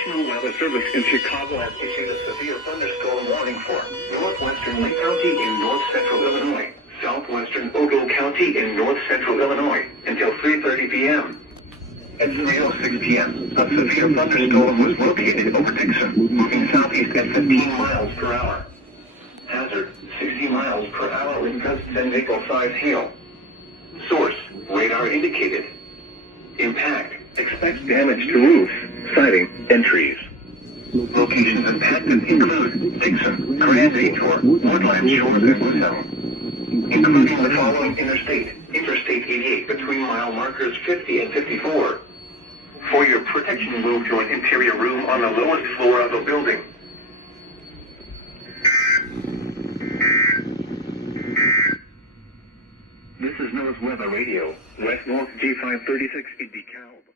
National Weather Service in Chicago has issued a severe thunderstorm warning for northwestern Lake County in north-central Illinois, southwestern Ogle County in north-central Illinois until 3:30 p.m. At 3:06 p.m., a severe thunderstorm was located over Dixon, moving southeast at 15 miles per hour. Hazard, 60 miles per hour with gusts and nickel-size hail. Source, radar indicated. Impact, expect damage to roofs, siding, and trees. Locations impacted include Dixon, Grand Detour, Woodland Shores, and Moose Elm, including the following Interstate 88 between mile markers 50 and 54. For your protection, move to an interior room on the lowest floor of the building. This is North Weather Radio, West North G536 in DeKalb.